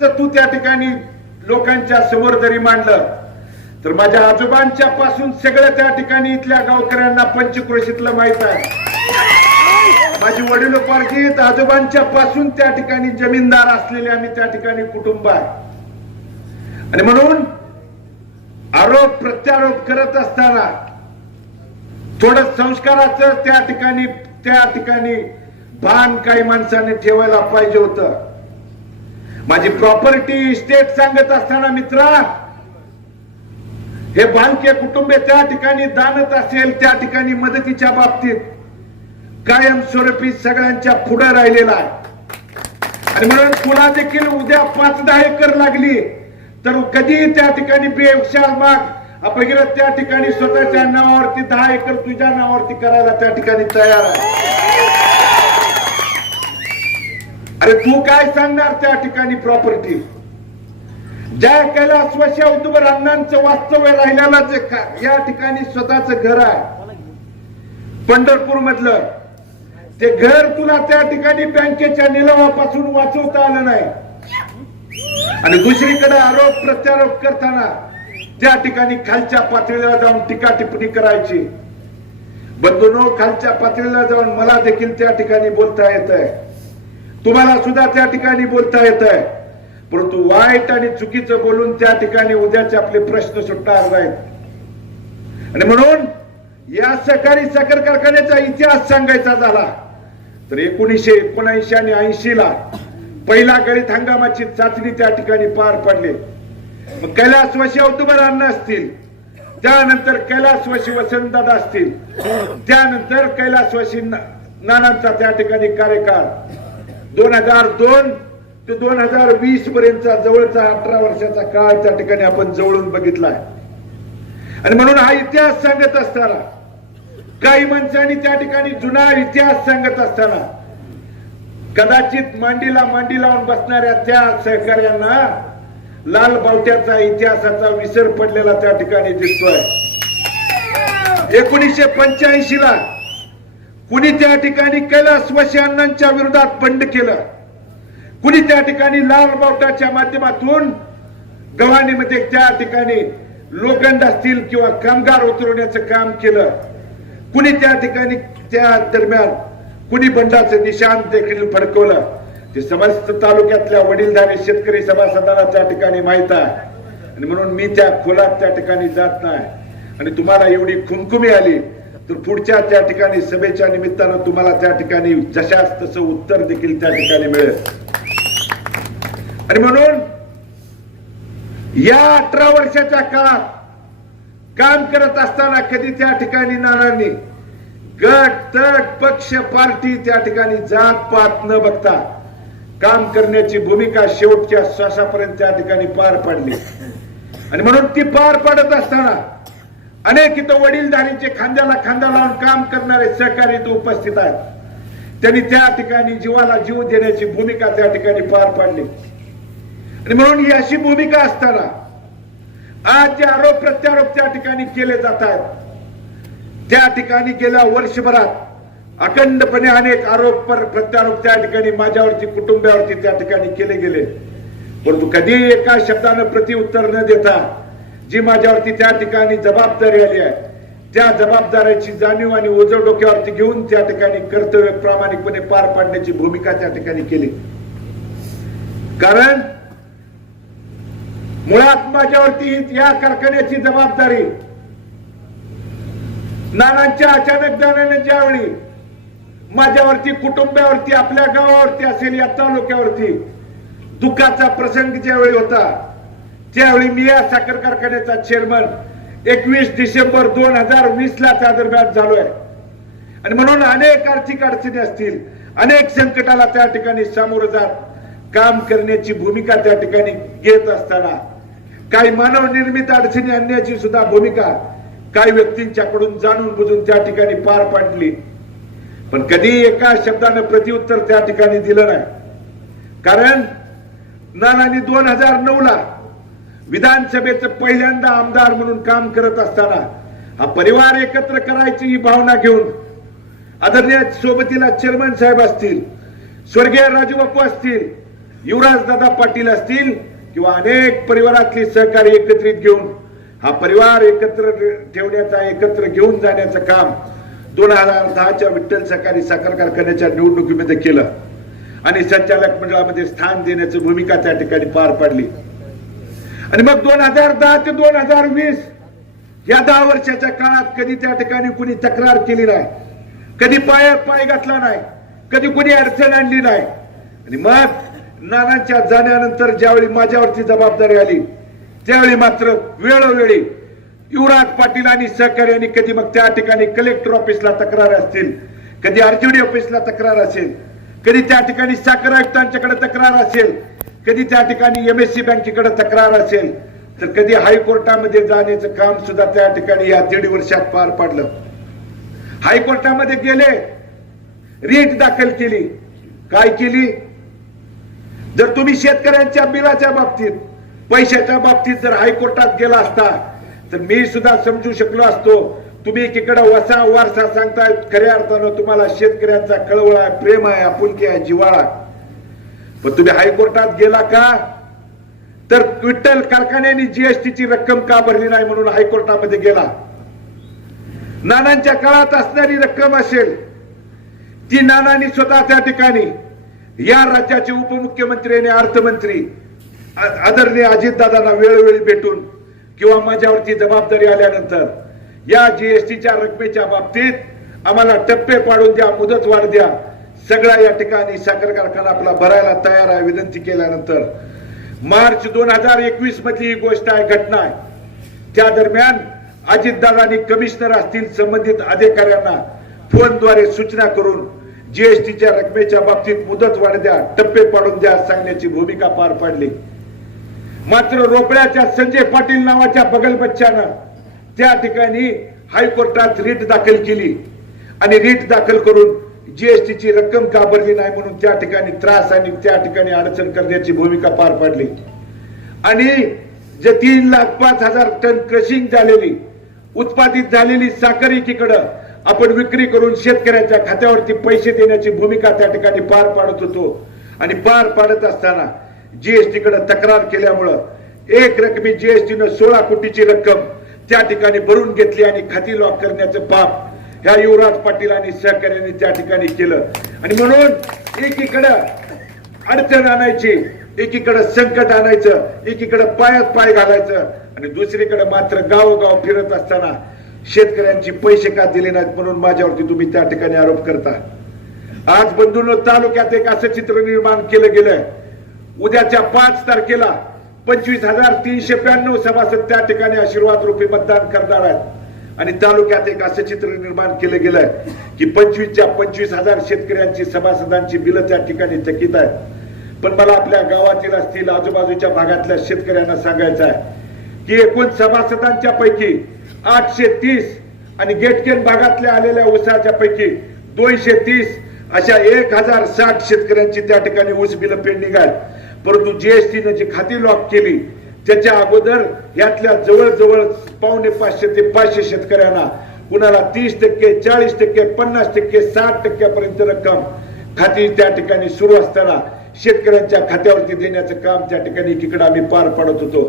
तू त्या ठिकाणी लोकांच्या समोर जरी मांडलं तर माझ्या आजोबांच्या पासून सगळं त्या ठिकाणी इथल्या गावकऱ्यांना पंचक्रोशीतलं माहित आहे। माझी वडिलोपार्जित आजोबांच्या पासून त्या ठिकाणी जमीनदार असलेले आम्ही त्या ठिकाणी कुटुंब आहे आणि म्हणून आरोप प्रत्यारोप करत असताना थोडं संस्काराचं त्या ठिकाणी भान काही माणसाने ठेवायला पाहिजे होतं। माझी प्रॉपर्टी इस्टेट सांगत असताना मित्रा हे बालके कुटुंब त्या ठिकाणी दानत असेल त्या ठिकाणी मदतीच्या बाबतीत कायमस्वरूपी सगळ्यांच्या पुढे राहिलेला आहे आणि म्हणून तुला देखील उद्या 5-10 एकर लागली तर कधी त्या ठिकाणी बेविचार माग अपगिरत त्या ठिकाणी स्वतःच्या नावावरती 10 एकर तुझ्या नावावरती करायला त्या ठिकाणी तयार आहे। अरे तू काय सांगणार त्या ठिकाणी प्रॉपर्टी ज्या कैलासवासी औदुंबर अण्णांचं वास्तव्य राहिलेला जे या ठिकाणी स्वतःच घर आहे पंढरपूर मधलं ते घर तुला त्या ठिकाणी बँकेच्या निलावापासून वाचवता आलं नाही आणि दुसरीकडे आरोप प्रत्यारोप करताना त्या ठिकाणी खालच्या पातळीला जाऊन टीका टिप्पणी करायची। बंधूंनो खालच्या पातळीला जाऊन मला देखील त्या ठिकाणी बोलता येत आहे, तुम्हाला सुद्धा त्या ठिकाणी बोलता येत आहे, परंतु वाईट आणि चुकीचं बोलून त्या ठिकाणी उद्याचे आपले प्रश्न सुटणार नाहीत। आणि म्हणून या सहकारी साखर कारखान्याचा इतिहास सांगायचा झाला तर 1979 आणि 80 ला पहिला गळीत हंगामाची चाचणी त्या ठिकाणी पार पडली। मग कैलासवासी औदुंबर अण्णा असतील, त्यानंतर कैलासवासी वसंतदादा असतील, त्यानंतर कैलासवासी नानांचा त्या ठिकाणी कार्यकाळ 2002 ते 2020 पर्यंतचा जवळचा 18 वर्षाचा काळ त्या ठिकाणी आपण जवळून बघितलाय आणि म्हणून हा इतिहास सांगत असताना काही माणसांनी त्या ठिकाणी जुना इतिहास सांगत असताना कदाचित मांडीला मांडी लावून बसणाऱ्या त्या सहकार्यांना लाल बावट्याचा इतिहासाचा विसर पडलेला त्या ठिकाणी दिसतोय। 1985 ला कुणी त्या ठिकाणी कैलासवासी अण्णांच्या विरोधात बंड केलं, कुणी त्या ठिकाणी लाल बावटाच्या माध्यमातून गव्हाणीमध्ये त्या ठिकाणी लोखंड असतील किंवा कामगार उतरवण्याचं काम केलं, कुणी त्या ठिकाणी त्या दरम्यान कुणी बंडाचं निशाण देखील फडकवलं ते समस्त तालुक्यातल्या वडीलधारी शेतकरी सभासदांना त्या ठिकाणी माहित आहे आणि म्हणून मी त्या खोलात त्या ठिकाणी जात नाही आणि तुम्हाला एवढी खुमखुमी आली तर पुढच्या त्या ठिकाणी सभेच्या निमित्तानं तुम्हाला त्या ठिकाणी जशास तसं उत्तर देखील त्या ठिकाणी मिळेल। आणि म्हणून या 18 वर्षाच्या काळात काम करत असताना कधी त्या ठिकाणी नानांनी गट तट पक्ष पार्टी त्या ठिकाणी जात पात न बघता काम करण्याची भूमिका शेवटच्या श्वासापर्यंत त्या ठिकाणी पार पाडली आणि म्हणून ती पार पाडत असताना अनेक इथं वडीलधारीचे खांद्याला खांदा लावून काम करणारे सहकारी इथं उपस्थित आहेत, त्यांनी त्या ठिकाणी जीवाला जीव देण्याची भूमिका त्या ठिकाणी पार पाडली आणि म्हणून ही अशी भूमिका असताना आज जे आरोप प्रत्यारोप त्या ठिकाणी केले जात आहेत त्या ठिकाणी गेल्या वर्षभरात अखंडपणे अनेक आरोप प्रत्यारोप त्या ठिकाणी माझ्यावरती कुटुंबावरती त्या ठिकाणी केले गेले, परंतु कधी एका शब्दानं प्रत्युत्तर न देता जी माझ्यावरती त्या ठिकाणी जबाबदारी आली आहे त्या जबाबदारीची जाणीव आणि ओझं डोक्यावरती घेऊन त्या ठिकाणी कर्तव्य प्रामाणिकपणे पार पाडण्याची भूमिका त्या ठिकाणी केली। कारण मुळात माझ्यावरती या कारखान्याची जबाबदारी नानांच्या अचानक जाण्याने ज्यावेळी माझ्यावरती कुटुंबावरती आपल्या गावावरती असेल या तालुक्यावरती दुःखाचा प्रसंग ज्यावेळी होता त्यावेळी मी या साखर कारखान्याचा चेअरमन 21 डिसेंबर 2020 ला त्या दरम्यान झालोय आणि म्हणून अनेक आर्थिक अडचणी असतील, अनेक संकटाला त्या ठिकाणी सामोरं जात काम करण्याची भूमिका त्या ठिकाणी घेत असताना काही मानव निर्मित अडचणी आणण्याची सुद्धा भूमिका काही व्यक्तींच्याकडून जाणून बुजून त्या ठिकाणी पार पाडली, पण कधी एका शब्दानं प्रत्युत्तर त्या ठिकाणी दिलं नाही। कारण नानांनी 2009 ला विधानसभेचं पहिल्यांदा आमदार म्हणून काम करत असताना हा परिवार एकत्र करायची ही भावना घेऊन आदरणीय सोबतीला चेअरमन साहेब असतील, स्वर्गीय राजूबापू असतील, युवराज दादा पाटील असतील किंवा अनेक परिवारातली सहकारी एकत्रित घेऊन हा परिवार एकत्र ठेवण्याचा, एकत्र घेऊन जाण्याचं काम 2010च्या विठ्ठल सहकारी साखर कारखान्याच्या निवडणुकीमध्ये केलं आणि संचालक मंडळामध्ये स्थान देण्याची भूमिका त्या ठिकाणी पार पाडली. आणि मग 2010 ते 2020 या 10 वर्षाच्या काळात कधी त्या ठिकाणी कुणी तक्रार केली नाही, कधी पायात पाय घातला नाही, कधी कुणी अडचण आणली नाही. आणि मग नानांच्या जाण्यानंतर ज्यावेळी माझ्यावरती जबाबदारी आली त्यावेळी मात्र वेळोवेळी युवराज पाटील आणि सहकार्याने कधी मग त्या ठिकाणी कलेक्टर ऑफिसला तक्रार असतील, कधी आरटीडी ऑफिसला तक्रार असेल, कधी त्या ठिकाणी साखर आयुक्तांच्याकडे तक्रार असेल, कधी त्या ठिकाणी एमएससी बँकेकडे तक्रार असेल, तर कधी हायकोर्टामध्ये जाण्याचं काम सुद्धा त्या ठिकाणी या 1.5 वर्षात पार पाडलं. हायकोर्टामध्ये गेले, रीट दाखल केली. काय केली? जर तुम्ही शेतकऱ्यांच्या बिलाच्या बाबतीत, पैशाच्या बाबतीत जर हायकोर्टात गेला असता तर मी सुद्धा समजू शकलो असतो. तुम्ही एकीकडे वसा वारसा सांगताय, खऱ्या अर्थानं तुम्हाला शेतकऱ्यांचा कळवळ आहे, प्रेम आहे, आपुलकी आहे, जिव्हाळा. पण तुम्ही हायकोर्टात गेला का? तर विठ्ठल कारखान्याने जीएसटीची रक्कम का भरली नाही म्हणून हायकोर्टामध्ये गेला. नानांच्या काळात असणारी रक्कम असेल ती नानांनी स्वतः त्या ठिकाणी या राज्याचे उपमुख्यमंत्री आणि अर्थमंत्री आदरणीय अजितदादांना वेळोवेळी भेटून किंवा माझ्यावरती जबाबदारी आल्यानंतर या जीएसटीच्या रकमेच्या बाबतीत आम्हाला टप्पे पाडून द्या, मुदत वाढ द्या, सगळा या ठिकाणी साखर कारखाना आपला भरायला तयार आहे विनंती केल्यानंतर मार्च 2021 मधली ही गोष्ट आहे, घटना आहे. त्या दरम्यान अजितदादांनी कमिशनर असतील संबंधित अधिकाऱ्यांना फोनद्वारे सूचना करून जीएसटीच्या रकमेच्या बाबतीत मुदत वाढ द्या, टप्पे पाडून द्या सांगण्याची भूमिका पार पाडली. मात्र रोकड्याच्या संजय पाटील नावाच्या बगलबच्च्यानं त्या ठिकाणी हायकोर्टात रीट दाखल केली आणि रीट दाखल करून जीएसटीची रक्कम का भरली नाही म्हणून त्या ठिकाणी त्रास आणि त्या ठिकाणी अडचण करण्याची भूमिका पार पाडली. आणि जे 3,05,000 टन क्रशिंग झालेली, उत्पादित झालेली साखर एकीकडं आपण विक्री करून शेतकऱ्याच्या खात्यावरती पैसे देण्याची भूमिका त्या ठिकाणी पार पाडत होतो. आणि पार पाडत असताना जीएसटी कडे तक्रार केल्यामुळं एक रकमी जीएसटीनं 16 कोटीची रक्कम त्या ठिकाणी भरून घेतली आणि खाती लॉक करण्याचं पाप ह्या युवराज पाटील आणि सहकार्याने त्या ठिकाणी केलं. आणि म्हणून एकीकडे अडचण आणायची, एकीकडे संकट आणायचं, एकीकडे पायात पाय घालायचं आणि दुसरीकडे मात्र गावोगाव फिरत असताना शेतकऱ्यांची पैसे का दिले नाहीत म्हणून माझ्यावरती तुम्ही त्या ठिकाणी आरोप करता. आज बंधूंनो, तालुक्यात एक असं चित्र निर्माण केलं गेलंय. उद्याच्या 5 तारखेला 25,392 सभासद त्या ठिकाणी आशीर्वाद रूपी मतदान करणार आहेत आणि तालुक्यात एक असं चित्र निर्माण केलं गेलंय की 25च्या 25,000 शेतकऱ्यांची सभासदांची बिलं त्या ठिकाणी थकीत आहेत. पण मला आपल्या गावातील असतील, आजूबाजूच्या भागातल्या शेतकऱ्यांना सांगायचं आहे की एकूण सभासदांच्या पैकी 830 आणि गेटकेन भागातल्या आलेल्या ऊसाच्या पैकी 230 अशा 1060 शेतकऱ्यांची त्या ठिकाणी ऊस बिलं पेंडिंग आहेत. परंतु जीएसटीने जी खाती लॉक केली त्याच्या अगोदर यातल्या जवळजवळ 450 ते 500 शेतकऱ्यांना कुणाला 30%, 40%, 50%, 60% पर्यंत रक्कम खाती त्या ठिकाणी सुरू असताना शेतकऱ्यांच्या खात्यावरती देण्याचं काम त्या ठिकाणी एकीकडे आम्ही पार पाडत होतो.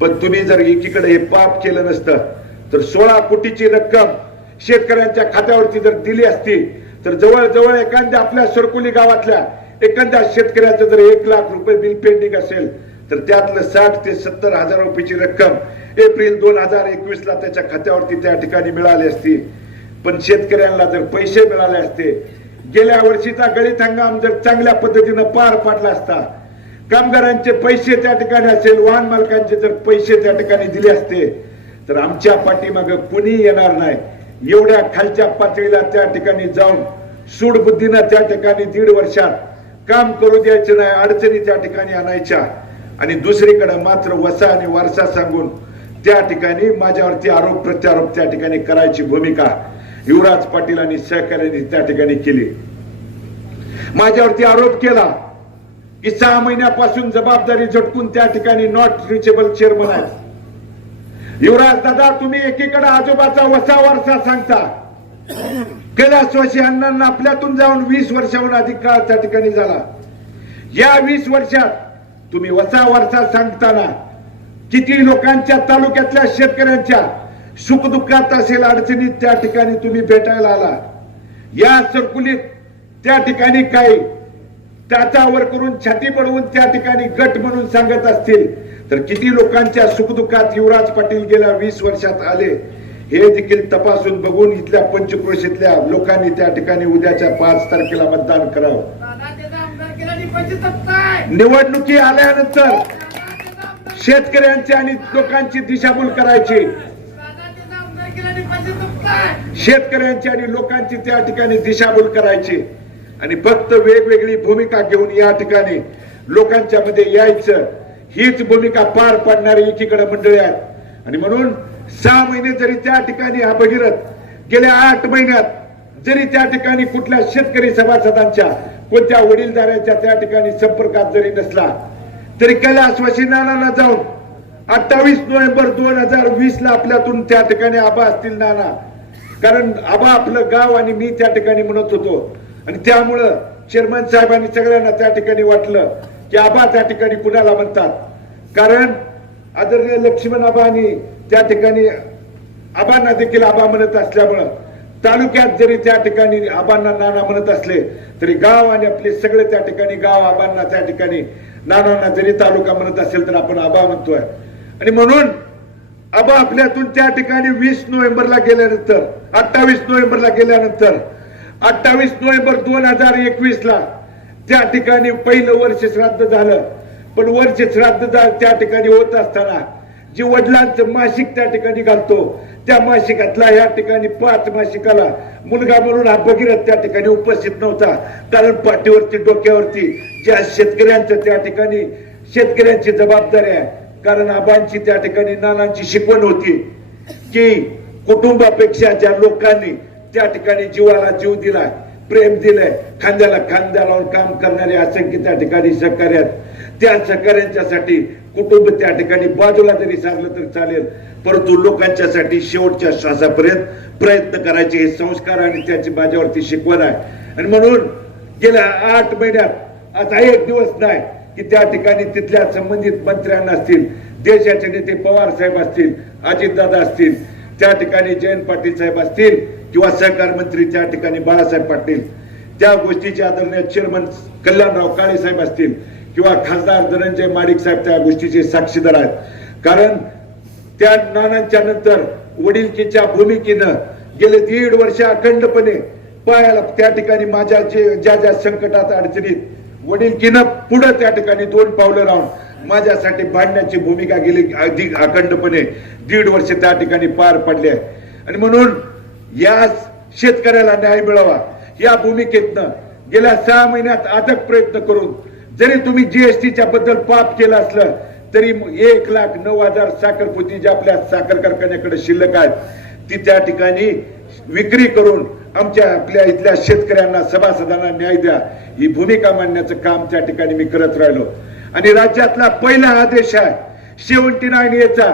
पण तुम्ही जर एकीकडे हे पाप केलं नसतं तर 16 कोटीची रक्कम शेतकऱ्यांच्या खात्यावरती जर दिली असती तर जवळजवळ एखाद्या आपल्या सरकुली गावातल्या एखाद्या शेतकऱ्याचं जर 1 लाख रुपये बिल पेंडिंग असेल तर त्यातलं 60 ते 70 हजार रुपयाची रक्कम एप्रिल 2021 ला त्याच्या खात्यावरती त्या ठिकाणी मिळाली असती. पण शेतकऱ्यांना जर पैसे मिळाले असते, गेल्या वर्षीचा गळीत हंगाम जर चांगल्या पद्धतीनं पार पाडला असता, कामगारांचे पैसे त्या ठिकाणी असेल, वाहन मालकांचे जर पैसे त्या ठिकाणी दिले असते तर आमच्या पाठीमागे कुणी येणार नाही. एवढ्या खालच्या पातळीला त्या ठिकाणी जाऊन सूडबुद्धीनं त्या ठिकाणी 1.5 वर्षात काम करू द्यायचं नाही, अडचणी त्या ठिकाणी आणायच्या आणि दुसरीकडे मात्र वसा आणि वारसा सांगून त्या ठिकाणी माझ्यावरती आरोप प्रत्यारोप त्या ठिकाणी करायची भूमिका युवराज पाटील आणि सहकार्यांनी त्या ठिकाणी केली. माझ्यावरती आरोप केला की 6 महिन्यापासून जबाबदारी झटकून त्या ठिकाणी नॉट रिचेबल चेअरमन आहेत. युवराज दादा, तुम्ही एकीकडे आजोबाचा वसा वारसा सांगता, कैलासवासी अण्णांना आपल्यातून जाऊन 20 वर्षाहून अधिक काळ त्या ठिकाणी झाला. या 20 वर्षात तुम्ही वसा वरसा सांगताना किती लोकांच्या तालुक्यातल्या शेतकऱ्यांच्या सुखदुःखात असेल अडचणीत त्या ठिकाणी तुम्ही भेटायला आला. या सरकुलीत त्या ठिकाणी काही त्याच्यावर करून छाती पडवून त्या ठिकाणी गट म्हणून सांगत असतील तर किती लोकांच्या सुखदुःखात युवराज पाटील गेल्या 20 वर्षात आले हे देखील तपासून बघून इथल्या पंचक्रोशीतल्या लोकांनी त्या ठिकाणी उद्याच्या 5 तारखेला मतदान करावं. निवडणुकी आल्यानंतर शेतकऱ्यांची आणि लोकांची दिशाभूल करायची, शेतकऱ्यांची आणि लोकांची त्या ठिकाणी दिशाभूल करायची आणि फक्त वेगवेगळी भूमिका घेऊन या ठिकाणी लोकांच्या मध्ये यायचं, हीच भूमिका पार पाडणारी एकीकडे मंडळी आहेत. आणि म्हणून 6 महिने जरी त्या ठिकाणी हा भगीरथ गेल्या 8 महिन्यात जरी त्या ठिकाणी कुठल्या शेतकरी सभासदांच्या कोणत्या वडीलधाऱ्याच्या त्या ठिकाणी संपर्कात जरी नसला तरी कैलासवासी नानाला जाऊन 28 नोव्हेंबर 2020 ला आपल्यातून त्या ठिकाणी आबा असतील नाना, कारण आबा आपलं गाव आणि मी त्या ठिकाणी म्हणत होतो आणि त्यामुळं चेअरमन साहेबांनी सगळ्यांना त्या ठिकाणी वाटलं की आबा त्या ठिकाणी कुणाला म्हणतात, कारण आदरणीय लक्ष्मण आबा आणि त्या ठिकाणी आबांना देखील आबा म्हणत असल्यामुळं तालुक्यात जरी त्या ठिकाणी आबांना नाना म्हणत असले तरी गाव आणि आपले सगळे त्या ठिकाणी गाव आबांना त्या ठिकाणी नानांना जरी तालुका म्हणत असेल तर आपण आबा म्हणतोय. आणि म्हणून आबा आपल्यातून त्या ठिकाणी 20 नोव्हेंबरला गेल्यानंतर 28 नोव्हेंबरला गेल्यानंतर 28 नोव्हेंबर 2021 ला त्या ठिकाणी पहिलं वर्ष श्राद्ध झालं. पण वर्ष श्राद्ध त्या ठिकाणी होत असताना जे वडिलांचं मासिक त्या ठिकाणी घालतो त्या मासिकातला या ठिकाणी 5 मासिकाला मुलगा म्हणून हा भगीरथ त्या ठिकाणी उपस्थित नव्हता, कारण पाठीवरती डोक्यावरती ज्या शेतकऱ्यांचं त्या ठिकाणी शेतकऱ्यांची जबाबदारी आहे, कारण आबांची त्या ठिकाणी नानांची शिकवण होती की कुटुंबापेक्षा ज्या लोकांनी त्या ठिकाणी जीवाला जीव दिलाय, प्रेम दिलंय, खांद्याला खांद्या लावून काम करणारे असंख्य त्या ठिकाणी सहकार्य आहेत, त्या सहकार्यांच्यासाठी कुटुंब त्या ठिकाणी बाजूला जरी सारलं तर चालेल, परंतु लोकांच्यासाठी शेवटच्या श्वासापर्यंत प्रयत्न करायचे हे संस्कार आणि त्याची माझ्यावरती शिकवण आहे. आणि म्हणून गेल्या 8 महिन्यात आता एक दिवस नाही की त्या ठिकाणी तिथल्या संबंधित मंत्र्यांना असतील, देशाचे नेते पवार साहेब असतील, अजितदादा असतील, त्या ठिकाणी जयंत पाटील साहेब असतील किंवा सहकार मंत्री त्या ठिकाणी बाळासाहेब पाटील, त्या गोष्टीचे आदरणीय चेअरमन कल्याणराव काळे साहेब असतील किंवा खासदार धनंजय माडिक साहेब त्या गोष्टीचे साक्षीदार आहेत. कारण त्या नानांच्या नंतर वडिलकीच्या भूमिकेनं गेले 1.5 वर्ष अखंडपणे पायाला त्या ठिकाणी माझ्या ज्या ज्या संकटात अडचणीत वडिलकीनं पुढे त्या ठिकाणी 2 पावलं राहून माझ्यासाठी भांडण्याची भूमिका गेली अधिक अखंडपणे 1.5 वर्ष त्या ठिकाणी पार पडले. आणि म्हणून या शेतकऱ्याला न्याय मिळावा या भूमिकेतनं गेल्या 6 महिन्यात अथक प्रयत्न करून जरी तुम्ही जीएसटीच्या बद्दल पाप केलं असलं तरी 1,09,000 साखरपोती ज्या आपल्या साखर कारखान्याकडे शिल्लक आहेत ती त्या ठिकाणी विक्री करून आमच्या आपल्या इथल्या शेतकऱ्यांना सभासदांना न्याय द्या ही भूमिका मांडण्याचं काम त्या ठिकाणी मी करत राहिलो. आणि राज्यातला पहिला आदेश आहे 79 चा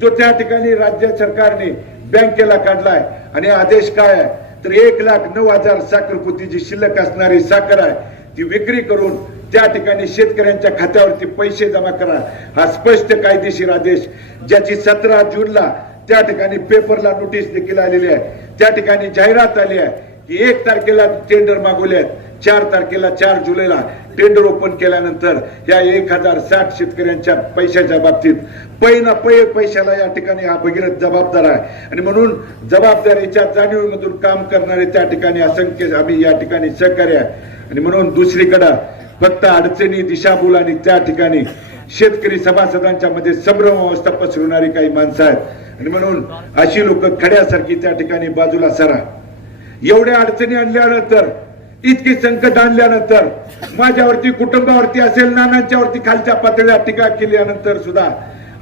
जो त्या ठिकाणी राज्य सरकारने बँकेला काढलाय. आणि आदेश काय आहे तर 1,09,000 साखरपोती जी शिल्लक असणारी साखर आहे ती विक्री करून त्या ठिकाणी शेतकऱ्यांच्या खात्यावरती पैसे जमा करा हा स्पष्ट कायदेशीर आदेश, ज्याची 17 जूनला त्या ठिकाणी पेपरला नोटीस देखील आलेली आहे. त्या ठिकाणी जाहिरात आली आहे की 1 तारखेला टेंडर मागवले आहेत, 4 तारखेला 4 जुलैला टेंडर ओपन केल्यानंतर या 1060 शेतकऱ्यांच्या पैशाच्या बाबतीत पैशाला या ठिकाणी हा भगीरथ जबाबदार आहे. आणि म्हणून जबाबदारीच्या जाणीवेमधून काम करणारे त्या ठिकाणी असंख्य आम्ही या ठिकाणी सहकार्य आहे. आणि म्हणून दुसरीकडे फक्त अडचणी दिशाभूल आणि त्या ठिकाणी शेतकरी सभासदांच्या मध्ये संभ्रम अवस्था पसरवणारी काही माणसं आहेत. आणि म्हणून अशी लोक खड्यासारखी त्या ठिकाणी बाजूला सरा. एवढ्या अडचणी आणल्यानंतर इतकी संकट आणल्यानंतर माझ्यावरती कुटुंबावरती असेल नानांच्यावरती खालच्या पातळीला टीका केल्यानंतर सुद्धा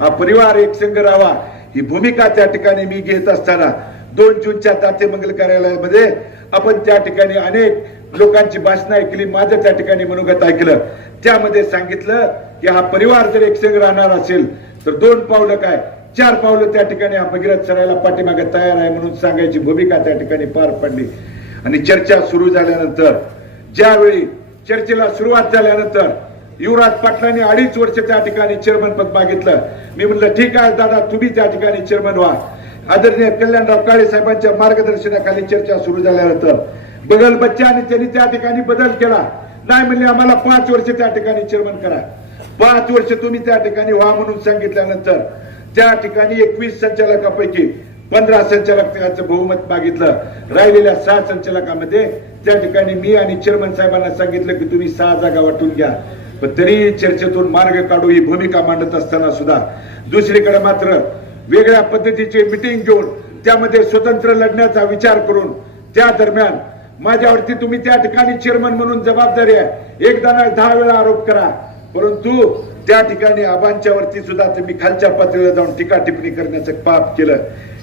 हा परिवार एकसंघ राहावा ही भूमिका त्या ठिकाणी मी घेत असताना 2 जूनच्या दाते मंगल कार्यालयामध्ये आपण त्या ठिकाणी अनेक लोकांची भाषणं ऐकली, माझं त्या ठिकाणी मनोगत ऐकलं. त्यामध्ये सांगितलं की हा परिवार जर एकसंघ राहणार असेल तर 2 पावलं काय 4 पावलं त्या ठिकाणी हा भगीरथ सरायला पाठीमागे तयार आहे म्हणून सांगायची भूमिका त्या ठिकाणी पार पडली. आणि चर्चा सुरू झाल्यानंतर ज्यावेळी चर्चेला सुरुवात झाल्यानंतर युवराज पाटलांनी 2.5 वर्ष त्या ठिकाणी चेअरमन पद मागितलं. मी म्हणलं ठीक आहे दादा, तुम्ही त्या ठिकाणी चेअरमन व्हा. आदरणीय कल्याणराव काळे साहेबांच्या मार्गदर्शनाखाली चर्चा सुरू झाल्यानंतर बगल बच्चा आणि त्यांनी त्या ठिकाणी बदल केला. नाही म्हणले आम्हाला 5 वर्ष त्या ठिकाणी चेअरमन करा. 5 वर्ष तुम्ही त्या ठिकाणी व्हा म्हणून सांगितल्यानंतर त्या ठिकाणी 21 संचालकापैकी 15 संचालकांचं बहुमत मागितलं. राहिलेल्या 6 संचालकांमध्ये त्या ठिकाणी मी आणि चेअरमन साहेबांना सांगितलं की तुम्ही 6 जागा वाटून घ्या. पण तरी चर्चेतून मार्ग काढू ही भूमिका मांडत असताना सुद्धा दुसरीकडे मात्र वेगळ्या पद्धतीची मिटिंग घेऊन त्यामध्ये स्वतंत्र लढण्याचा विचार करून त्या दरम्यान माझ्यावरती तुम्ही त्या ठिकाणी चेअरमन म्हणून जबाबदारी आहे, एकदा नाही 10 वेळा आरोप करा, परंतु त्या ठिकाणी आबांच्या वरती सुद्धा तुम्ही खालच्या पातळीवर जाऊन टीका टिप्पणी करण्याचं पाप केलं.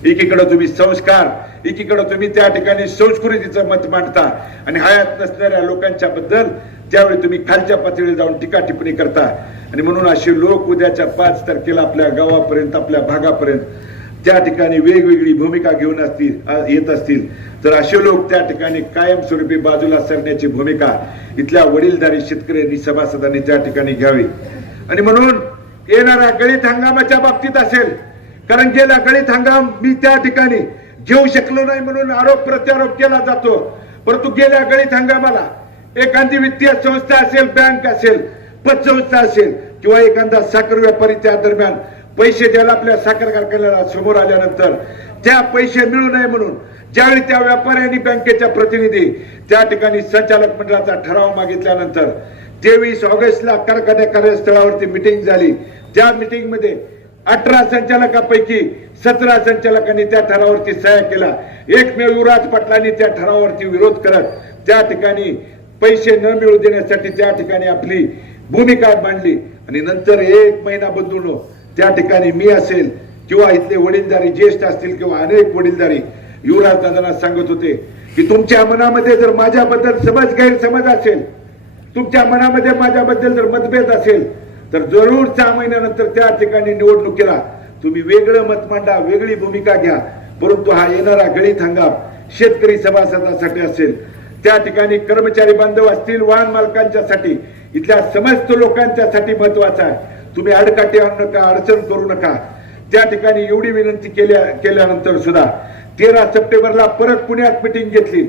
एकीकडे तुम्ही संस्कार, एकीकडे तुम्ही त्या ठिकाणी संस्कृतीचं मत मांडता आणि हयात नसणाऱ्या लोकांच्या बद्दल त्यावेळी तुम्ही खालच्या पातळीवर जाऊन टीका टिप्पणी करता. आणि म्हणून असे लोक उद्याच्या 5 तारखेला आपल्या गावापर्यंत, आपल्या भागापर्यंत त्या ठिकाणी वेगवेगळी भूमिका घेऊन येत असतील तर असे लोक त्या ठिकाणी कायमस्वरूपी बाजूला सरण्याची भूमिका इथल्या वडीलधारी शेतकऱ्यांनी, सभासदांनी त्या ठिकाणी घ्यावी. आणि म्हणून येणाऱ्या गळीत हंगामाच्या बाबतीत असेल, कारण गेला गळीत हंगाम मी त्या ठिकाणी घेऊ शकलो नाही म्हणून आरोप प्रत्यारोप केला जातो, परंतु गेल्या गळीत हंगामाला एखादी वित्तीय संस्था असेल, बँक असेल, पतसंस्था असेल किंवा एखादा साखर व्यापारी त्या दरम्यान पैसे द्यायला आपल्या साखर कारखान्याला समोर आल्यानंतर त्या पैसे मिळू नये म्हणून ज्यावेळी त्या व्यापाऱ्यांनी बँकेच्या प्रतिनिधी त्या ठिकाणी संचालक मंडळाचा ठराव मागितल्यानंतर 23 ऑगस्टला कारखान्या कार्यस्थळावरती मिटिंग झाली. त्या मिटिंग मध्ये 18 संचालकापैकी 17 संचालकांनी त्या ठरावावरती सह्या केला. एकमेव युवराज पाटलांनी त्या ठरावावरती विरोध करत त्या ठिकाणी पैसे न मिळू देण्यासाठी त्या ठिकाणी आपली भूमिका मांडली. आणि नंतर 1 महिना बदलून त्या ठिकाणी मी असेल किंवा इथले वडीलधारी ज्येष्ठ असतील किंवा अनेक वडीलधारी युवराज दादांना सांगत होते की तुमच्या मनामध्ये जर माझ्याबद्दल गैरसमज असेल, तुमच्या मनामध्ये माझ्याबद्दल जर मतभेद असेल तर जरूर 6 महिन्यानंतर त्या ठिकाणी निवडणुकीला तुम्ही वेगळं मत मांडा, वेगळी भूमिका घ्या, परंतु हा येणारा गळीत हंगाम शेतकरी सभासदांसाठी असेल, त्या ठिकाणी कर्मचारी बांधव असतील, वाहन मालकांच्यासाठी, इथल्या समस्त लोकांच्यासाठी महत्वाचा आहे. तुम्ही अडकाठी आणू नका, अडचण करू नका. त्या ठिकाणी एवढी विनंती केल्यानंतर सुद्धा 13 सप्टेंबरला परत पुण्यात मिटिंग घेतली.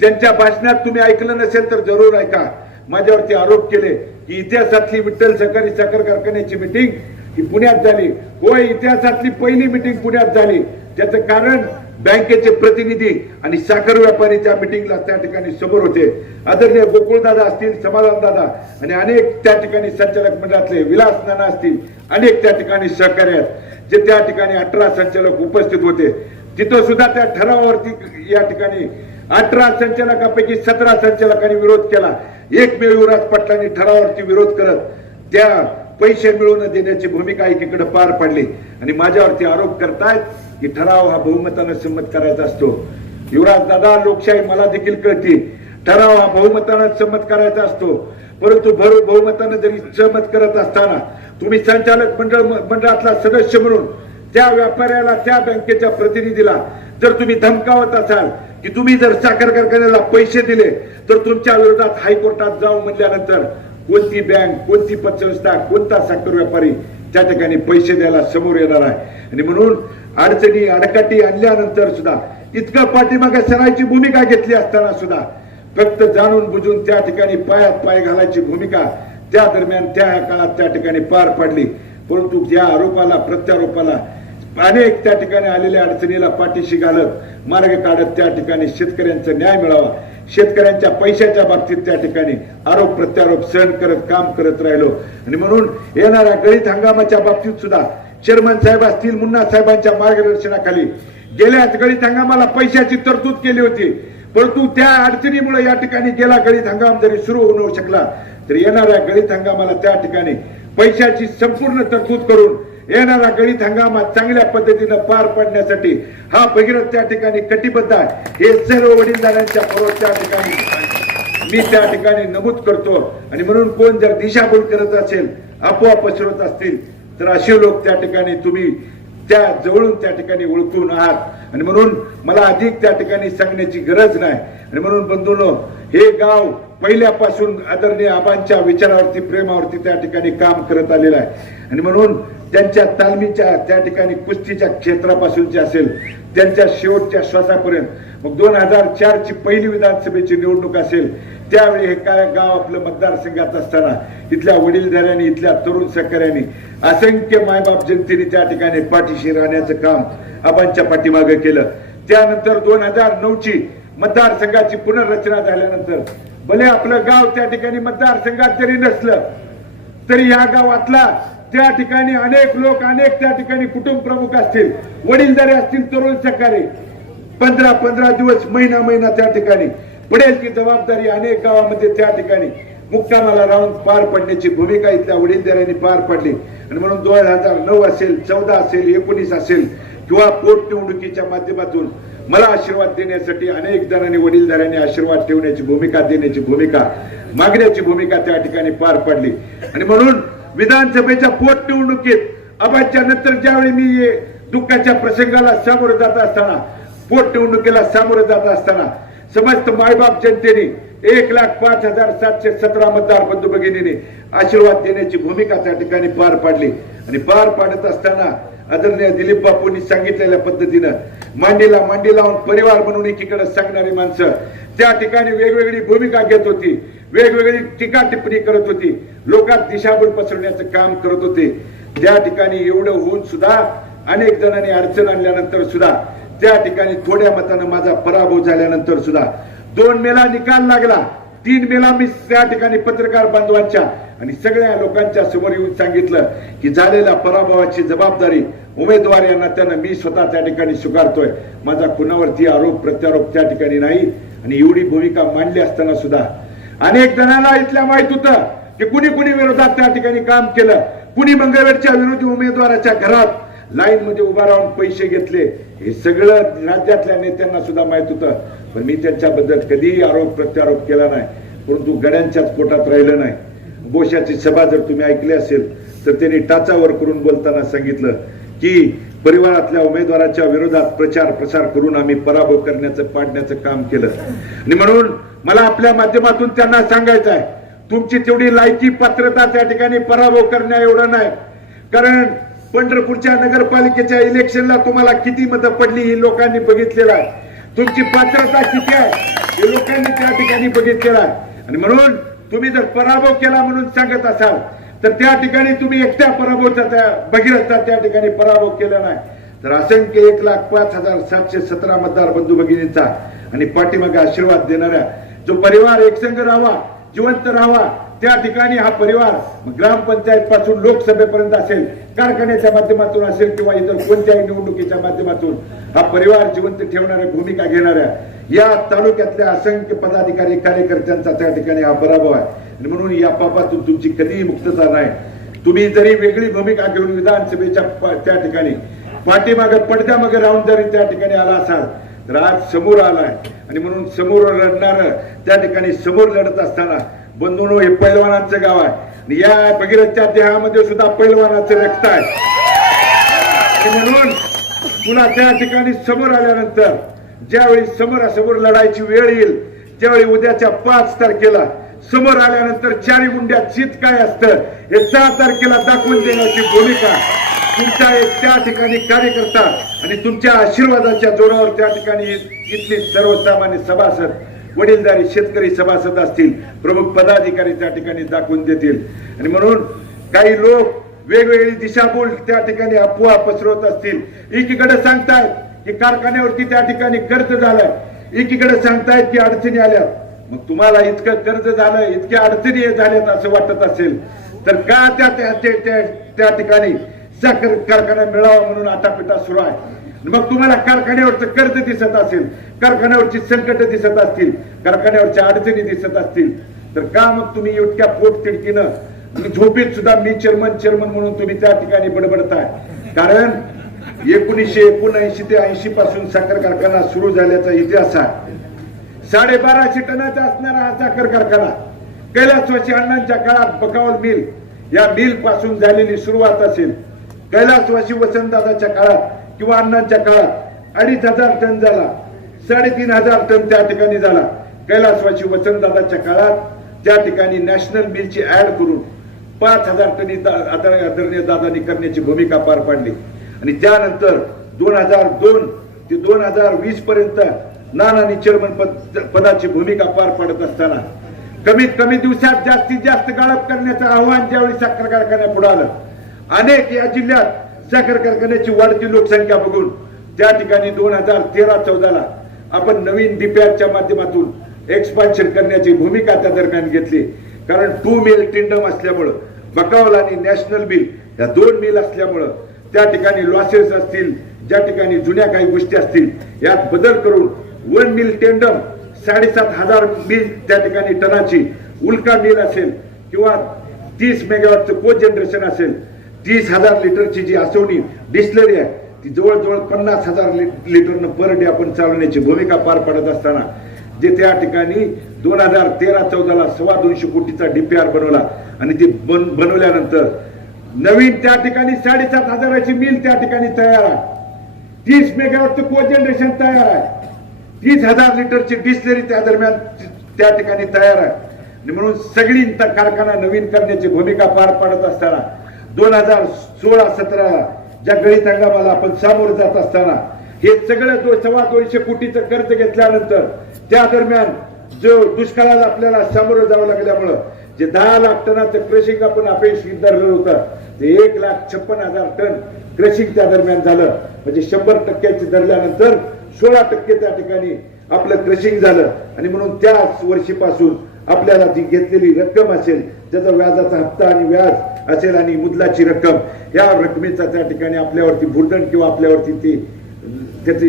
त्यांच्या भाषणात तुम्ही ऐकलं नसेल तर जरूर ऐका. माझ्यावरती आरोप केले की इतिहासातली विठ्ठल सहकारी साखर कारखान्याची मिटिंग ही पुण्यात झाली. होय, इतिहासातली पहिली मिटिंग पुण्यात झाली. त्याचं कारण बँकेचे प्रतिनिधी आणि साखर व्यापारी त्या मिटिंगला त्या ठिकाणी समोर होते. आदरणीय गोकुळदादा असतील, समाधान दादा आणि अनेक त्या ठिकाणी संचालक मंडळातले विलास नाना असतील, अनेक त्या ठिकाणी सहकारी आहेत जे त्या ठिकाणी 18 संचालक उपस्थित होते. तिथं सुद्धा त्या ठरावावरती या ठिकाणी 18 संचालकापैकी 17 संचालकांनी विरोध केला. एकमेव युवराज पाटलांनी ठरावावरती विरोध करत त्या पैसे मिळवून देण्याची भूमिका एकीकडे पार पाडली. आणि माझ्यावरती आरोप करतायत की ठराव हा बहुमतानं संमत करायचा असतो. युवराज दादा, लोकशाही मला देखील कळते. ठराव हा बहुमतानं संमत करायचा असतो, परंतु बहुमतानं जरी सहमत करत असताना तुम्ही संचालक मंडळातला सदस्य म्हणून त्या व्यापाऱ्याला, त्या बँकेच्या प्रतिनिधीला जर तुम्ही धमकावत असाल की तुम्ही जर साखर कारखान्याला पैसे दिले तर तुमच्या विरोधात हायकोर्टात जाऊ म्हणल्यानंतर कोणती बँक, कोणती पतसंस्था, कोणता साखर व्यापारी त्या ठिकाणी पैसे द्यायला समोर येणार आहे. आणि म्हणून अडचणी अडकाटी आणल्यानंतर सुद्धा इतकं पाठीमागे सरायची भूमिका घेतली असताना सुद्धा फक्त जाणून बुजून त्या ठिकाणी पायात पाय घालायची भूमिका त्या दरम्यान त्या काळात त्या ठिकाणी पार पाडली. परंतु या आरोपाला प्रत्यारोपाला अनेक त्या ठिकाणी आलेल्या अडचणीला पाठीशी घालत मार्ग काढत त्या ठिकाणी शेतकऱ्यांचा न्याय मिळावा, शेतकऱ्यांच्या पैशाच्या बाबतीत त्या ठिकाणी आरोप प्रत्यारोप सहन करत काम करत राहिलो. आणि म्हणून येणाऱ्या गळीत हंगामाच्या बाबतीत सुद्धा चेअरमन साहेब असतील, मुन्ना साहेबांच्या मार्गदर्शनाखाली गेल्या गळीत हंगामाला पैशाची तरतूद केली होती, परंतु त्या अडचणीमुळे या ठिकाणी गेला गळीत हंगाम जरी सुरू होऊ शकला तर येणाऱ्या गळीत हंगामाला त्या ठिकाणी पैशाची संपूर्ण तरतूद करून येणारा गळीत हंगामात चांगल्या पद्धतीने पार पाडण्यासाठी हा भगीरथ त्या ठिकाणी कटिबद्ध आहे. हे सर्व वडीलधाऱ्यांच्या बरोबर त्या ठिकाणी मी त्या ठिकाणी नमूद करतो. आणि म्हणून कोण जर दिशाभूल करत असेल, अफवा पसरवत असतील तर असे लोक त्या ठिकाणी तुम्ही त्या जवळून त्या ठिकाणी ओळखून आहात. आणि म्हणून मला अधिक त्या ठिकाणी सांगण्याची गरज नाही. आणि म्हणून बंधूंनो, हे गाव पहिल्यापासून आदरणीय आबांच्या विचारावरती प्रेमावरती त्या ठिकाणी काम करत आलेला आहे आणि म्हणून त्यांच्या तालमीच्या त्या ठिकाणी कुस्तीच्या क्षेत्रापासूनचे असेल त्यांच्या शेवटच्या श्वासापर्यंत मग 2004 ची पहिली विधानसभेची निवडणूक असेल त्यावेळी हे काय गाव आपलं मतदारसंघात असताना इथल्या वडीलधाऱ्यांनी इथल्या तरुण सहकाऱ्यांनी असंख्य मायबाप जनतेने त्या ठिकाणी पाठीशी राहण्याचं काम आबांच्या पाठीमागे केलं। त्यानंतर 2009 ची मतदारसंघाची पुनर्रचना झाल्यानंतर भले आपलं गाव त्या ठिकाणी मतदारसंघात जरी नसलं तरी या गावातला त्या ठिकाणी अनेक लोक अनेक त्या ठिकाणी कुटुंब प्रमुख असतील वडीलधारे असतील तरुण सहकारी 15 दिवस महिना त्या ठिकाणी पडेल ती जबाबदारी अनेक गावामध्ये त्या ठिकाणी मुक्कामाला राहून पार पडण्याची भूमिका इथल्या वडीलधाऱ्यांनी पार पडली आणि म्हणून 2009 असेल 14 असेल 19 असेल किंवा पोटनिवडणुकीच्या माध्यमातून मला आशीर्वाद देण्यासाठी अनेक जणांनी वडीलधाऱ्यांनी आशीर्वाद ठेवण्याची भूमिका देण्याची भूमिका मागण्याची भूमिका त्या ठिकाणी पार पडली आणि म्हणून विधानसभेच्या पोटनिवडणुकीत आबांच्या नंतर ज्यावेळी मी दुःखाच्या प्रसंगाला सामोरं जात असताना पोटनिवडणुकीला सामोरं जात असताना समस्त मायबाप जनतेने 1,05,717 मतदार बंधू भगिनीने आशीर्वाद देण्याची भूमिका त्या ठिकाणी पार पाडली आणि पार पाडत असताना आदरणीय दिलीप बापूंनी सांगितलेल्या पद्धतीनं मांडीला मांडी लावून परिवार म्हणून एकीकडे सांगणारी माणसं त्या ठिकाणी वेगवेगळी भूमिका घेत होती वेगवेगळी टीका टिप्पणी करत होती लोकांत दिशाभूल पसरवण्याचं काम करत होते। त्या ठिकाणी एवढं होऊन सुद्धा अनेक जणांनी अडचण आणल्यानंतर सुद्धा त्या ठिकाणी थोड्या मतानं माझा पराभव झाल्यानंतर सुद्धा 2 मेला निकाल लागला 3 मेला मी त्या ठिकाणी पत्रकार बांधवांच्या आणि सगळ्या लोकांच्या समोर येऊन सांगितलं की झालेल्या पराभवाची जबाबदारी उमेदवार यांना त्यांना मी स्वतः त्या ठिकाणी स्वीकारतोय माझा कुणावरती आरोप प्रत्यारोप त्या ठिकाणी नाही आणि एवढी भूमिका मांडली असताना सुद्धा अनेक जणांना इथल्या माहित होतं की कुणी विरोधात त्या ठिकाणी काम केलं कुणी मंगळवेरच्या विरोधी उमेदवाराच्या घरात लाईन मध्ये उभा राहून पैसे घेतले हे सगळं राज्यातल्या नेत्यांना सुद्धा माहित होतं पण मी त्यांच्याबद्दल कधीही आरोप प्रत्यारोप केला नाही परंतु गड्यांच्याच पोटात राहिलं नाही। बोशाची सभा जर तुम्ही ऐकली असेल तर त्यांनी टाचावर करून बोलताना सांगितलं की परिवारातल्या उमेदवाराच्या विरोधात प्रचार प्रसार करून आम्ही पराभव करण्याचं पाडण्याचं काम केलं आणि म्हणून मला आपल्या माध्यमातून त्यांना सांगायचं आहे तुमची तेवढी लायकी पात्रता त्या ठिकाणी पराभव करण्या एवढं नाही कारण पंढरपूरच्या नगरपालिकेच्या इलेक्शनला तुम्हाला किती मतं पडली ही लोकांनी बघितलेलं आहे तुमची पात्रता किती आहे हे लोकांनी त्या ठिकाणी बघितलेलं आहे आणि म्हणून तुम्ही जर पराभव केला म्हणून सांगत असाल तर त्या ठिकाणी तुम्ही एकट्या पराभवचा त्या भगीरथचा त्या ठिकाणी पराभव केला नाही तर असंख्य 1,05,717 मतदार बंधू भगिनींचा आणि पाठीमागे आशीर्वाद देणाऱ्या जो परिवार एकसंघ राहावा जिवंत राहावा त्या ठिकाणी हा परिवार ग्रामपंचायत पासून लोकसभेपर्यंत असेल कारखान्याच्या माध्यमातून असेल किंवा इतर कोणत्याही निवडणुकीच्या माध्यमातून हा परिवार जिवंत ठेवणाऱ्या भूमिका घेणाऱ्या या तालुक्यातल्या असंख्य पदाधिकारी कार्यकर्त्यांचा त्या ठिकाणी हा पराभव आहे आणि म्हणून या पापातून तुमची कधीही मुक्तता नाही। तुम्ही जरी वेगळी भूमिका घेऊन विधानसभेच्या त्या ठिकाणी पाठीमागे पडद्यामागे राहून जरी त्या ठिकाणी आला असाल तर आज समोर आलाय आणि म्हणून समोर लढणार त्या ठिकाणी समोर लढत असताना बंधूंनो हे पैलवानांचं गाव आहे आणि या भगीरथच्या देहामध्ये सुद्धा पैलवानाचं रक्त आहे आणि म्हणून पुन्हा त्या ठिकाणी समोर आल्यानंतर ज्यावेळी समोरासमोर लढायची वेळ येईल त्यावेळी उद्याच्या 5 तारखेला समोर आल्यानंतर 4 गुंड्यात चित काय असतं हे 6 तारखेला दाखवून देण्याची भूमिका तुमच्या एक त्या ठिकाणी कार्यकर्ता आणि तुमच्या आशीर्वादाच्या जोरावर त्या ठिकाणी इथली सर्वसामान्य सभासद वडीलधारी शेतकरी सभासद असतील प्रमुख पदाधिकारी त्या ठिकाणी दाखवून देतील आणि म्हणून काही लोक वेगवेगळी दिशाभूल त्या ठिकाणी अफवा पसरवत असतील एकीकडे सांगतायत की कारखान्यावरती त्या ठिकाणी कर्ज झालंय एकीकडे सांगतायत की अडचणी आल्या मग तुम्हाला इतकं कर्ज झालं इतक्या अडचणी झाल्यात असं वाटत असेल तर का त्या ठिकाणी साखर कारखाना मिळावा म्हणून आटापिटा सुरू आहे मग तुम्हाला कारखान्यावरचं कर्ज दिसत असेल कारखान्यावरची संकट दिसत असतील कारखान्यावरच्या अडचणी दिसत असतील तर का मग तुम्ही इतक्या पोट तिडकीनं झोपेत सुद्धा मी चेअरमन म्हणून तुम्ही त्या ठिकाणी बडबडताय कारण 1979 ते 80 पासून साखर कारखाना सुरू झाल्याचा इतिहास आहे 1250 टनाचा असणारा हा साखर कारखाना कैलासवासी अण्णांच्या काळात बकावल मिल या मिल पासून झालेली सुरुवात असेल कैलासवासी वसंतदादाच्या काळात किंवा अण्णांच्या काळात 2,500 टन झाला 3,500 टन त्या ठिकाणी झाला कैलासवासी वसंतदादाच्या काळात त्या ठिकाणी नॅशनल मिलची ऍड करून 5,000 टनी आदरणीय दादांनी करण्याची भूमिका पार पाडली आणि त्यानंतर 2002 ते 2020 पर्यंत नानांनी चेअरमन पदाची भूमिका पार पाडत असताना कमीत कमी दिवसात जास्तीत जास्त गाळप करण्याचं आव्हान ज्यावेळी साखर कारखान्या पुढे आलं, अनेक या जिल्ह्यात साखर कारखान्याची वाढती लोकसंख्या बघून त्या ठिकाणी 2013-14 आपण नवीन डीपीआरच्या माध्यमातून एक्सपान्शन करण्याची भूमिका त्या दरम्यान घेतली. कारण 2 मिल टिंडम असल्यामुळं, बकावल आणि नॅशनल मिल या 2 मिल असल्यामुळं त्या ठिकाणी लॉसेस असतील, ज्या ठिकाणी जुन्या काही गोष्टी असतील यात बदल करून 1 मिल टेंडम 7,500 मिल त्या ठिकाणी टनाची उल्का मिल असेल किंवा 30 मेगावॉटचं को जनरेशन असेल, 30,000 लिटरची जी आसवणी डिस्टिलरी आहे ती जवळजवळ 50,000 लिटरनं पर डे आपण चालवण्याची भूमिका पार पाडत असताना जे त्या ठिकाणी 2013-14 225 कोटीचा डीपीआर बनवला आणि ती बनवल्यानंतर नवीन त्या ठिकाणी 7,500ची मिल त्या ठिकाणी तयार आहे, 30 मेगावॉटचं को जनरेशन तयार आहे, 30,000 लिटरची डिस्टिलरी त्या दरम्यान त्या ठिकाणी तयार आहे आणि म्हणून सगळी कारखाना नवीन करण्याची भूमिका पार पाडत असताना 2016-17 ज्या गळीत हंगामाला आपण सामोरं जात असताना हे सगळं 225 कोटीचं कर्ज घेतल्यानंतर त्या दरम्यान जो दुष्काळाला आपल्याला सामोरं जावं लागल्यामुळं जे 10 लाख टनाचं क्रशिंग आपण अपेक्षित धरलं होतं ते 1,56,000 टन क्रशिंग त्या दरम्यान झालं. म्हणजे 100% धरल्यानंतर 16% त्या ठिकाणी आपलं क्रशिंग झालं आणि म्हणून त्याच वर्षीपासून आपल्याला जी घेतलेली रक्कम असेल, त्याचा व्याजाचा हप्ता आणि व्याज असेल आणि मुद्दलाची रक्कम, या रकमेचा त्या ठिकाणी आपल्यावरती बुर्डन किंवा आपल्यावरती ती त्याची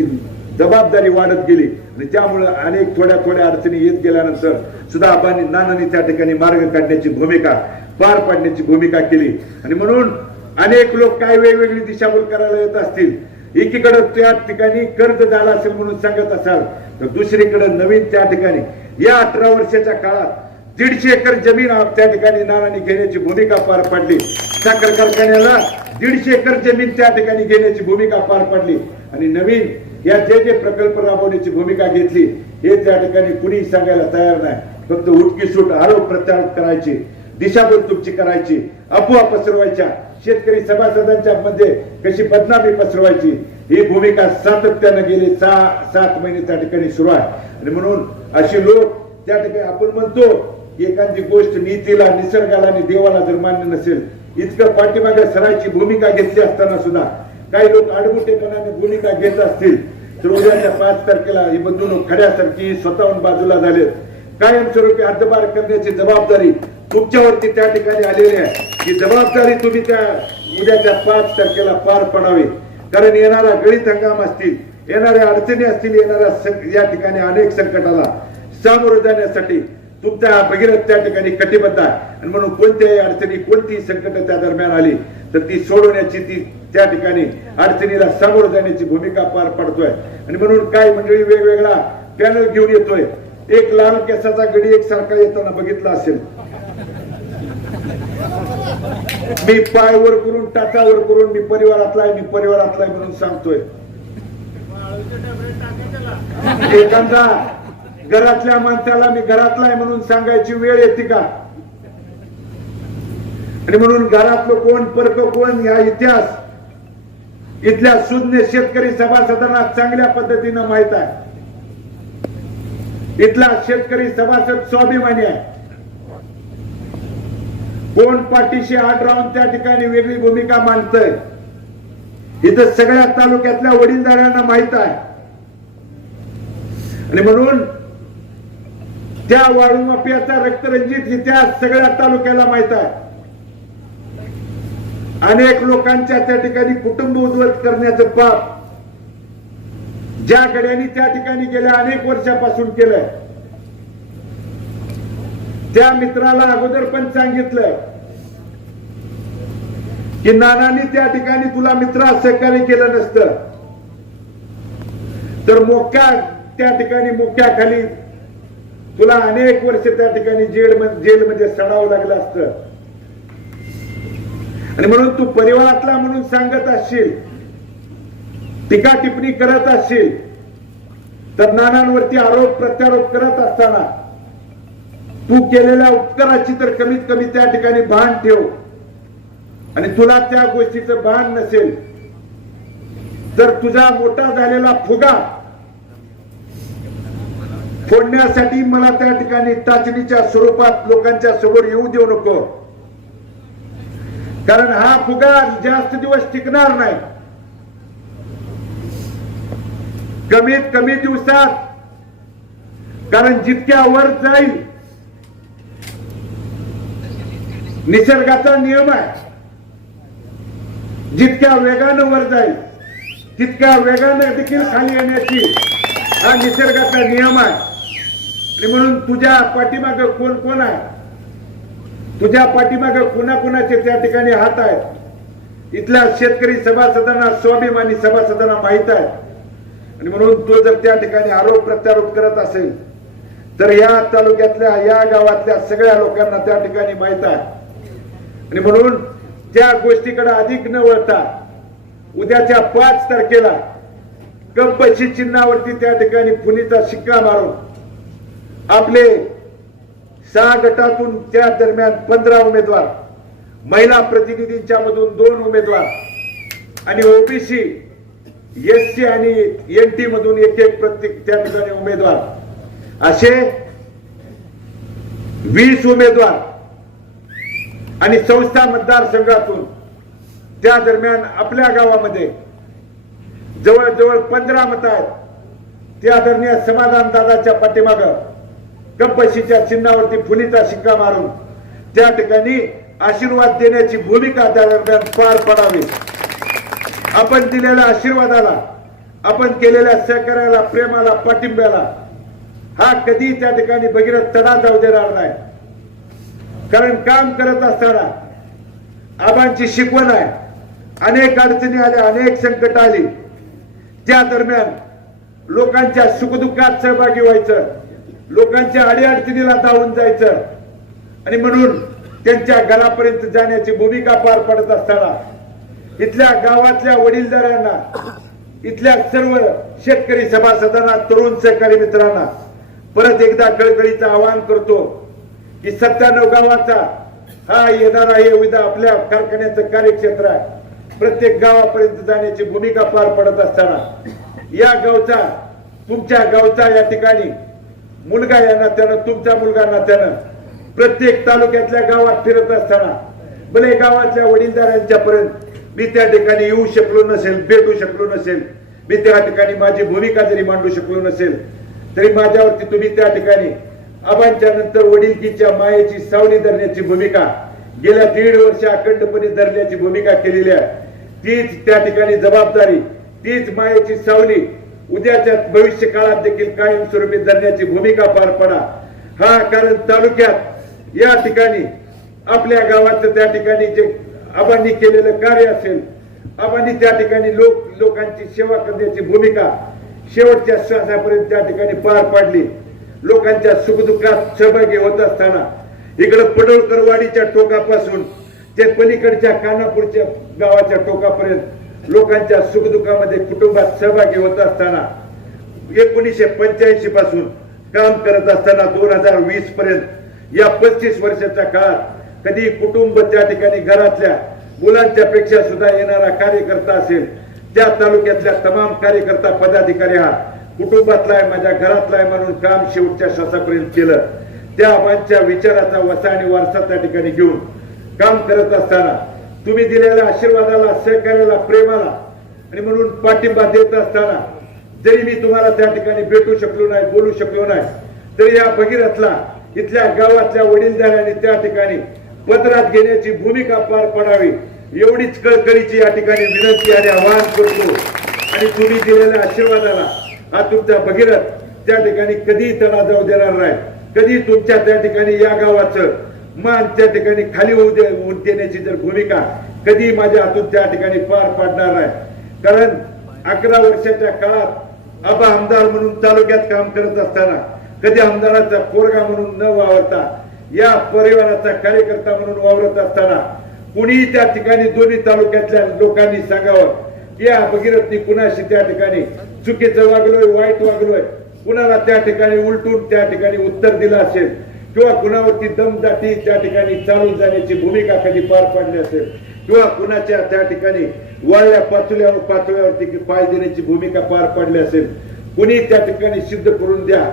जबाबदारी वाढत गेली आणि त्यामुळे अनेक थोड्या अडचणी येत गेल्यानंतर सुद्धा नानांनी त्या ठिकाणी मार्ग काढण्याची भूमिका पार पाडण्याची भूमिका केली आणि म्हणून अनेक लोक काय वेगवेगळी दिशाभूल करायला येत असतील. एकीकडे त्या ठिकाणी कर्ज झाला असेल म्हणून सांगत असाल तर दुसरीकडे नवीन त्या ठिकाणी या 18 वर्षाच्या काळात 150 एकर जमीन त्या ठिकाणी नानांनी घेण्याची भूमिका पार पाडली. साखर कारखान्याला 150 एकर जमीन त्या ठिकाणी घेण्याची भूमिका पार पाडली आणि नवीन या जे प्रकल्प राबवण्याची भूमिका घेतली हे त्या ठिकाणी कुणी सांगायला तयार नाही. फक्त उठकीसूट आरोप प्रत्यारोप करायची, दिशाभूल तुमची करायची, अफवा पसरवायच्या, शेतकरी सभासदांच्या मध्ये कशी बदनामी पसरवायची, ही भूमिका सातत्यानं गेले 7 महिने त्या ठिकाणी सुरू आहे आणि म्हणून अशी लोक त्या ठिकाणी आपण म्हणतो की एखादी गोष्ट नीतीला, निसर्गाला आणि देवाला जर मान्य नसेल, इतकं पाठीमागे सरायची भूमिका घेतली असताना सुद्धा काही लोक आडमुठेपणाने भूमिका घेत असतील तर उद्याच्या 5 तारखेला ही बंधून खड्यासारखी स्वतःहून बाजूला झाले. कायमस्वरूपी हद्दपार करण्याची जबाबदारी तुमच्यावरती त्या ठिकाणी आलेली आहे. ही जबाबदारी तुम्ही त्या उद्याच्या 5 तारखेला पार पडावी. कारण येणारा गळीत हंगाम असतील, येणाऱ्या अडचणी असतील, येणाऱ्या या ठिकाणी अनेक संकटाला सामोरं जाण्यासाठी तुमचा भगीरथ त्या ठिकाणी कटिबद्ध आहे आणि म्हणून कोणत्याही अडचणी, कोणतीही संकट त्या दरम्यान आली तर ती सोडवण्याची, ती त्या ठिकाणी अडचणीला सामोरं जाण्याची भूमिका पार पडतोय आणि म्हणून काय मंडळी वेगवेगळा पॅनल घेऊन येतोय. एक लाल केसाचा गडी एक सारखा येताना बघितला असेल, मी पायवर करून टाचावर करून मी परिवारातला म्हणून सांगतोय. एखादा घरातल्या माणसाला मी घरातला आहे म्हणून सांगायची वेळ येते का? आणि म्हणून घरातलं कोण, परक कोण, या इतिहास इथल्या शून्य शेतकरी सभासदांना चांगल्या पद्धतीनं माहित आहे. इथला शेतकरी सभासद स्वाभिमानी आहे. कोण पाठीशी आड राहून त्या ठिकाणी वेगळी भूमिका मांडतय, इथं सगळ्या तालुक्यातल्या वडीलधाऱ्यांना माहित आहे आणि म्हणून त्या वाळू माफियाचा रक्तरंजित इतिहास सगळ्या तालुक्याला माहित आहे. अनेक लोकांच्या त्या ठिकाणी कुटुंब उद्ध्वस्त करण्याचं पाप ज्या गड्यांनी त्या ठिकाणी गेल्या अनेक वर्षापासून केलंय, त्या मित्राला अगोदर पण सांगितलं की नानांनी त्या ठिकाणी तुला मित्र सहकार्य केलं नसतं तर मोक्या त्या ठिकाणी मोक्याखाली तुला अनेक वर्ष त्या ठिकाणी जेलमध्ये सडावं लागलं असतं आणि म्हणून तू परिवारातला म्हणून सांगत असशील, टीका टिप्पणी करत असशील तर नानांवरती आरोप प्रत्यारोप करत असताना तू केलेल्या उपकाराची तर कमीत कमी त्या ठिकाणी भान ठेव. आणि तुला त्या गोष्टीचं भान नसेल तर तुझा मोठा झालेला फुगा फोडण्यासाठी मला त्या ठिकाणी टाचणीच्या स्वरूपात लोकांच्या समोर येऊ देऊ नको. कारण हा फुगा जास्त दिवस टिकणार नाही. कमीत कमी दिवसात, कारण जितक्या वर जाईल निसर्गाचा नियम आहे, जितक्या वेगानं वर जाईल तितक्या वेगानं देखील खाली येण्याची हा निसर्गाचा नियम आहे. आणि म्हणून तुझ्या पाठीमागे कोण कोण आहे, तुझ्या पाठीमागे कुणाकुणाचे त्या ठिकाणी हात आहेत, इथल्या शेतकरी सभासदांना, स्वाभिमानी सभासदांना माहित आहे. आणि म्हणून तो जर त्या ठिकाणी आरोप प्रत्यारोप करत असेल तर या तालुक्यातल्या, या गावातल्या सगळ्या लोकांना त्या ठिकाणी माहित आहे. आणि म्हणून त्या गोष्टीकडे अधिक न वळता उद्याच्या 5 तारखेला कपबशी चिन्हावरती त्या ठिकाणी फुलीचा शिक्का मारून आपले 6 गटातून त्या दरम्यान 15 उमेदवार, महिला प्रतिनिधींच्या मधून 2 उमेदवार आणि ओबीसी, एससी आणि एनटी मधून एक प्रत्येक त्या ठिकाणी उमेदवार, असे 20 उमेदवार आणि संस्था मतदारसंघातून त्या दरम्यान आपल्या गावामध्ये जवळजवळ 15 मतं आहेत. त्या दरम्यान समाधान दादाच्या पाठीमागं कपबशीच्या चिन्हावरती फुलीचा शिक्का मारून त्या ठिकाणी आशीर्वाद देण्याची भूमिका त्या दरम्यान पार पडावी. आपण दिलेल्या आशीर्वादाला, आपण केलेल्या सहकार्याला, प्रेमाला, पाठिंब्याला हा कधी त्या ठिकाणी भगीरथ तडा जाऊ देणार नाही. कारण काम करत असताना आबांची शिकवण आहे, अनेक अडचणी आल्या, अनेक संकट आली, त्या दरम्यान लोकांच्या सुखदुःखात सहभागी व्हायचं, लोकांच्या अडीअडचणीला धावून जायचं. आणि म्हणून त्यांच्या घरापर्यंत जाण्याची भूमिका पार पडत असताना इथल्या गावातल्या वडीलधाऱ्यांना, इथल्या सर्व शेतकरी सभासदांना, तरुण सहकारी मित्रांना परत एकदा कळकळीचं आवाहन करतो की 97 गावाचा हा येणारा हे उद्या आपल्या कारखान्याचं कार्यक्षेत्र आहे. प्रत्येक गावापर्यंत जाण्याची भूमिका पार पडत असताना या गावचा, तुमच्या गावचा या ठिकाणी मुलगा या नात्यानं, तुमचा मुलगा नात्यानं प्रत्येक तालुक्यातल्या गावात फिरत असताना भले गावातल्या वडीलधाऱ्यांच्या पर्यंत मी त्या ठिकाणी येऊ शकलो नसेल, भेटू शकलो नसेल, मी त्या ठिकाणी माझी भूमिका जरी मांडू शकलो नसेल, तरी माझ्यावरती तुम्ही त्या ठिकाणी आबांच्या नंतर वडिलकीच्या मायेची सावली धरण्याची भूमिका गेल्या 1.5 वर्ष अखंडपणे धरण्याची भूमिका केलेली आहे. तीच त्या ठिकाणी जबाबदारी, तीच मायेची सावली उद्याच्या भविष्य काळात देखील कायमस्वरूपी धरण्याची भूमिका पार पडा. हा, कारण तालुक्यात या ठिकाणी आपल्या गावाचं त्या ठिकाणी जे आबांनी केलेलं कार्य असेल, आबांनी त्या ठिकाणी लोकांची सेवा करण्याची भूमिका शेवटच्या श्वासापर्यंत त्या ठिकाणी पार पाडली. लोकांच्या सुखदुःखात सहभागी होत असताना इकडे पडोळकरवाडीच्या टोकापासून ते पलीकडच्या कानापूरच्या गावाच्या टोकापर्यंत लोकांच्या सुखदुःखामध्ये कुटुंबात सहभागी होत असताना 1985 पासून काम करत असताना 2020 पर्यंत या 35 वर्षाच्या काळात कधी कुटुंब त्या ठिकाणी घरातल्या मुलांच्या पेक्षा सुद्धा येणारा कार्यकर्ता असेल, त्या तालुक्यातल्या तमाम कार्यकर्ता पदाधिकारी हा कुटुंबातला आहे, माझ्या घरातला आहे म्हणून काम शेवटच्या श्वासापर्यंत केलं. त्या आबांच्या विचाराचा वसा आणि वारसा त्या ठिकाणी घेऊन काम करत असताना तुम्ही दिलेल्या आशीर्वादाला, सहकार्याला, प्रेमाला आणि म्हणून पाठिंबा देत असताना जरी मी तुम्हाला त्या ठिकाणी भेटू शकलो नाही, बोलू शकलो नाही, तरी या भगीरथला इथल्या गावातल्या वडीलधाऱ्यांनी त्या ठिकाणी पदरात घेण्याची भूमिका पार पडावी एवढीच कळकळीची या ठिकाणी विनंती आणि आवाहन करतो. आणि तुम्ही दिलेल्या आशीर्वादाला हा तुमचा भगीरथ त्या ठिकाणी कधी तडा जाऊ देणार नाही. कधी तुमच्या त्या ठिकाणी या गावाचं मान त्या ठिकाणी खाली होऊ देण्याची जर भूमिका कधी माझ्या हातून त्या ठिकाणी पार पाडणार नाही. कारण 11 वर्षाच्या काळात आबा आमदार म्हणून तालुक्यात काम करत असताना कधी आमदाराचा पोरगा म्हणून न वावरता या परिवाराचा कार्यकर्ता म्हणून वावरत असताना कुणी त्या ठिकाणी दोन्ही तालुक्यातल्या लोकांनी सांगावं की या भगीरथनी कुणाशी त्या ठिकाणी चुकीचं वागलोय, वाईट वागलोय, कुणाला त्या ठिकाणी उलटून त्या ठिकाणी उत्तर दिलं असेल किंवा कुणावरती दमदाटी त्या ठिकाणी चालून जाण्याची भूमिका कधी पार पाडली असेल किंवा कुणाच्या त्या ठिकाणी वळल्या पातळीवरती पाय देण्याची भूमिका पार पाडली असेल, कुणी त्या ठिकाणी सिद्ध करून द्या.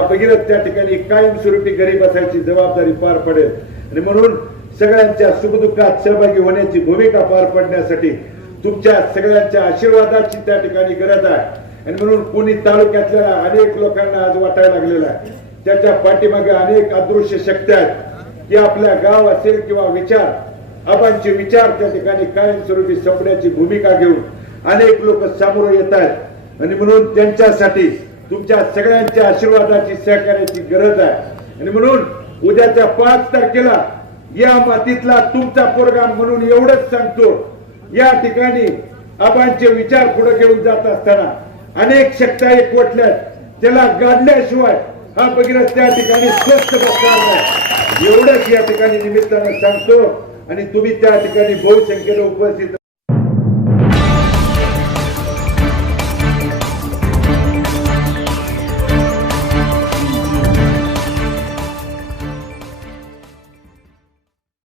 भगीरथ त्या ठिकाणी कायमस्वरूपी घरी बसायची जबाबदारी पार पडेल. आणि म्हणून सगळ्यांच्या सुखदुःखात सहभागी होण्याची भूमिका पार पडण्यासाठी तुमच्या सगळ्यांच्या आशीर्वादाची त्या ठिकाणी गरज आहे. आणि म्हणून पुणे तालुक्यातल्या अनेक लोकांना आज वाटायला लागलेला आहे, त्याच्या पाठीमागे अनेक अदृश्य शक्ती आहेत की आपल्या गाव असेल किंवा विचार, आबांचे विचार त्या ठिकाणी कायमस्वरूपी संपण्याची भूमिका घेऊन अनेक लोक सामोरे येत आहेत. आणि म्हणून त्यांच्यासाठी तुमच्या सगळ्यांच्या आशीर्वादाची सहकार्याची गरज आहे. आणि म्हणून उद्याच्या 5 तारखेला या मातीतला तुमचा प्रोग्राम म्हणून एवढंच सांगतो, या ठिकाणी आबांचे विचार पुढे घेऊन जात असताना अनेक शक्त्या एकवटल्यात, त्याला गाडल्याशिवाय हा भगीरथ त्या ठिकाणी स्वस्थ बसणार नाही, एवढंच या ठिकाणी निमित्तानं सांगतो. आणि तुम्ही त्या ठिकाणी बहुसंख्येने उपस्थित